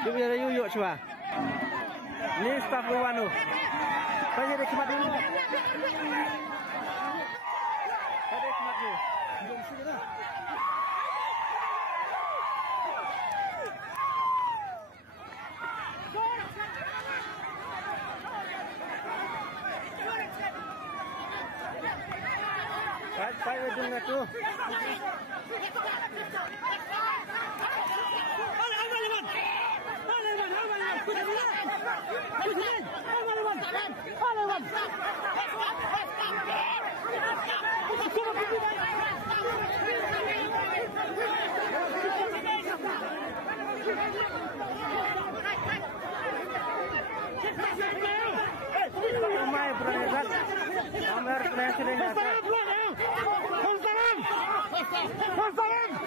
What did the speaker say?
Dia punya yuyuk coba. Ni staf luar tu. Tanya dia khidmat dulu. Ada khidmat dulu. Duduk di sini dah. Baik ujung aku. Umay berada. Amar presiden. Wassalam.